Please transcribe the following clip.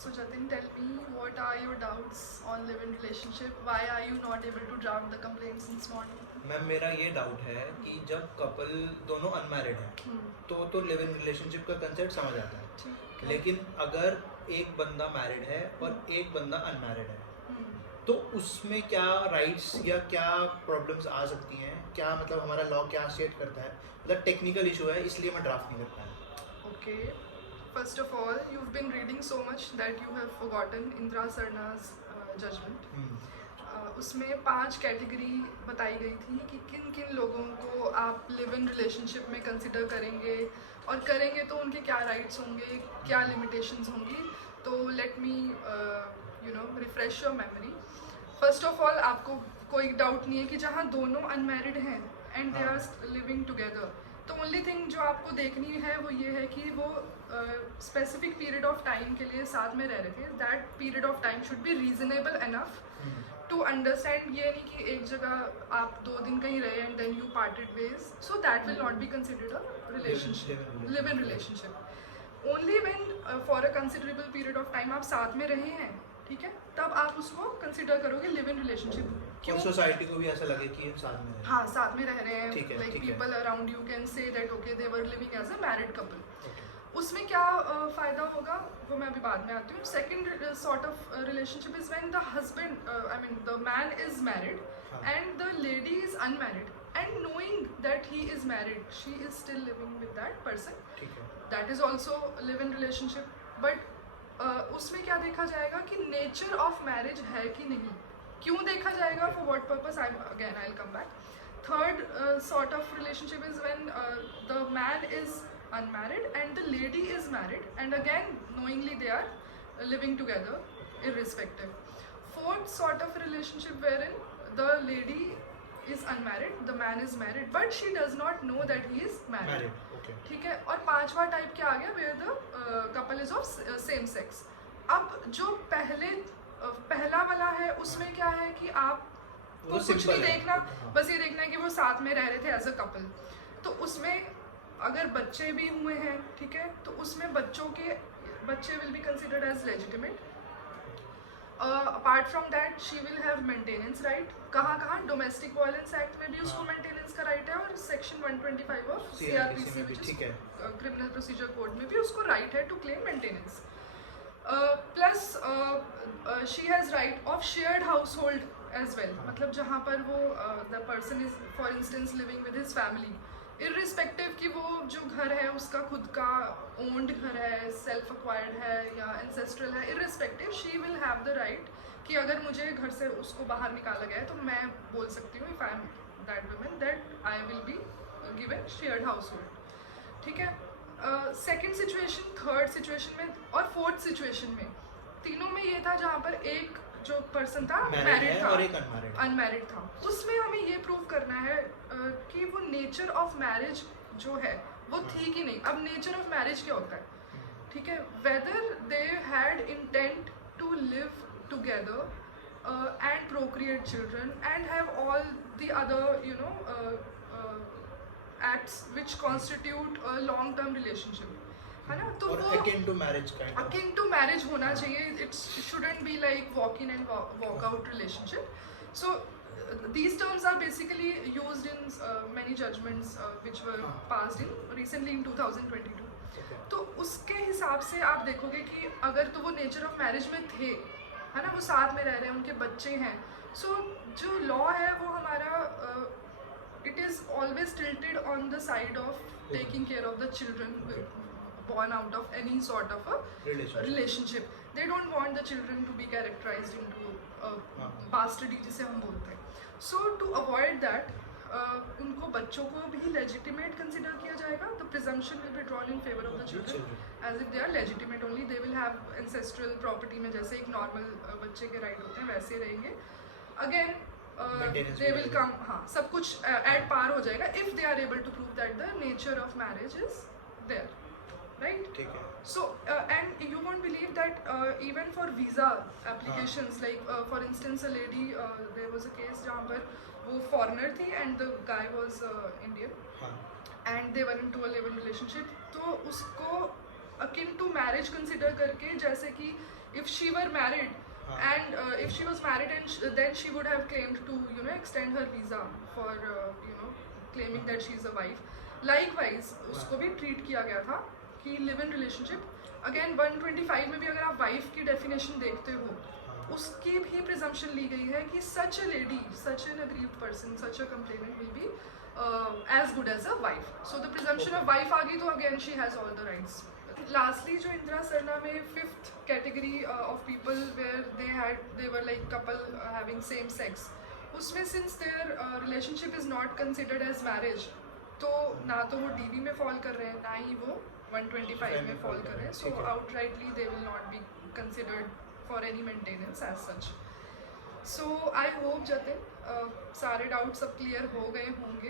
So Jatin, tell me, what are your doubts on live-in relationship? Why are you not able to draft the complaint since morning? Ma'am मेरा ये doubt है कि जब couple दोनों unmarried हैं तो live in relationship का concept समझ आता है, ठीक है। लेकिन अगर एक बंदा मैरिड है और एक बंदा अनमैरिड है तो उसमें क्या राइट्स या क्या प्रॉब्लम्स आ सकती हैं, क्या मतलब हमारा लॉ क्या सेट करता है, मतलब टेक्निकल इशू है इसलिए मैं ड्राफ्ट नहीं कर पाया। Okay. First of all, you've been reading so much that you have forgotten Indra Sarna's judgment. उसमें 5 कैटेगरी बताई गई थी कि किन किन लोगों को आप लिव इन रिलेशनशिप में कंसिडर करेंगे, और करेंगे तो उनके क्या राइट्स होंगे, क्या लिमिटेशंस होंगी। तो let me refresh your memory. First of all, आपको कोई डाउट नहीं है कि जहाँ दोनों अनमैरिड हैं and they are living together, तो ओनली थिंग जो आपको देखनी है वो ये है कि वो स्पेसिफिक पीरियड ऑफ टाइम के लिए साथ में रह रहे थे। That period of time should be reasonable enough to understand. ये नहीं कि एक जगह आप 2 दिन कहीं रहे and then you parted ways, so that will not be considered a relationship, live in relationship. Only when for a considerable period of time आप साथ में रहे हैं, ठीक है, तब आप उसको कंसिडर करोगे लिव इन रिलेशनशिप। क्यों सोसाइटी को भी ऐसा लगे कि साथ में हाँ, साथ में रह रहे हैं, like people around you can say that okay they were living as a married couple. उसमें क्या फ़ायदा होगा वो मैं अभी बाद में आती हूँ। Second sort of relationship is when the husband, I mean the man is married and the lady is unmarried, and knowing that he is married she is still living with that person, that is also live in relationship. But उसमें क्या देखा जाएगा कि nature of marriage है कि नहीं, क्यों देखा जाएगा, for what purpose, I will come back. Third sort of relationship is when the man is unmarried and the lady is married, and again knowingly they are living together irrespective. Fourth sort of relationship wherein the lady is unmarried, the man is married, but she does not know that he is married. ठीक है। और पांचवा type क्या आ गया, where the couple is of same sex. अब जो पहला वाला है उसमें क्या है कि आप तो कुछ नहीं देखना, बस ये देखना है कि वो साथ में रह रहे थे एज अ कपल। तो उसमें अगर बच्चे भी हुए हैं, ठीक है, तो उसमें बच्चे will be considered as legitimate. Apart from that she will have maintenance right. कहाँ डोमेस्टिक वायलेंस एक्ट में भी उसको मेंटेनेंस का राइट है, और section 125 of CRPC criminal procedure code में भी उसको राइट है to claim maintenance. Plus she has right of shared household as well, मतलब जहाँ पर वो the person is for instance living with his family, irrespective कि वो जो घर है उसका खुद का ओन्ड घर है, सेल्फ एक्वायर्ड है या एंसेस्ट्रल है, irrespective she will have the right कि अगर मुझे घर से उसको बाहर निकाला गया है तो मैं बोल सकती हूँ, if I am that woman, that I will be given shared house hold. ठीक है। सेकेंड सिचुएशन, थर्ड सिचुएशन में और फोर्थ सिचुएशन में, तीनों में ये था जहाँ पर एक जो पर्सन था मैरिड था और एक अनमैरिड था, उसमें हमें ये प्रूव करना है कि वो नेचर ऑफ मैरिज जो है वो थी कि नहीं। अब नेचर ऑफ मैरिज क्या होता है, ठीक है, whether they had intent to live together and procreate children and have all the other acts which constitute a long term relationship, है ना। तो वो akin to marriage kind of, akin to marriage होना चाहिए, it shouldn't be like walk in and walk out relationship. So these terms are basically used in many judgments which were passed in recently in 2022. तो उसके हिसाब से आप देखोगे कि अगर तो वो नेचर ऑफ मैरिज में थे, है ना, वो साथ में रह रहे हैं, उनके बच्चे हैं, सो जो लॉ है वो हमारा it is always tilted on the side of taking care of the children born out of any sort of a relationship. They don't want the children to be characterized into bastardy जिसे हम बोलते हैं. So to avoid that, उनको बच्चों को भी legitimate consider किया जाएगा. The presumption will be drawn in favor of the children as if they are legitimate only. They will have ancestral property में जैसे एक normal बच्चे के right होते हैं वैसे रहेंगे. Again they will come, हाँ, सब कुछ at par हो जाएगा if they are able to prove that the nature of marriage is there, right? ठीक है. So and you won't believe that even for visa applications, like for instance a lady, there was a case जहाँ पर वो foreigner थी and the guy was Indian, and they were into a live-in relationship, तो उसको akin to marriage consider करके, जैसे कि she were married हाँ. and if she was married and then she would have claimed to extend her visa for claiming that she is a wife. Likewise उसको भी treat किया गया था कि live in relationship again 125 में भी अगर आप wife की definition देखते हो उसकी भी presumption ली गई है कि such a lady, such an aggrieved person, such a complainant will be as good as a wife. So the presumption of wife आ गई तो again she has all the rights. Lastly, जो इंदिरा सरना में fifth category of people where they were like couple having same sex, उसमें since their relationship is not considered as marriage, तो ना तो वो DV में fall कर रहे हैं ना ही वो 125 में fall कर रहे हैं, so outrightly they will not be considered for any maintenance as such. So I hope Jatin सारे doubts अब clear हो गए होंगे.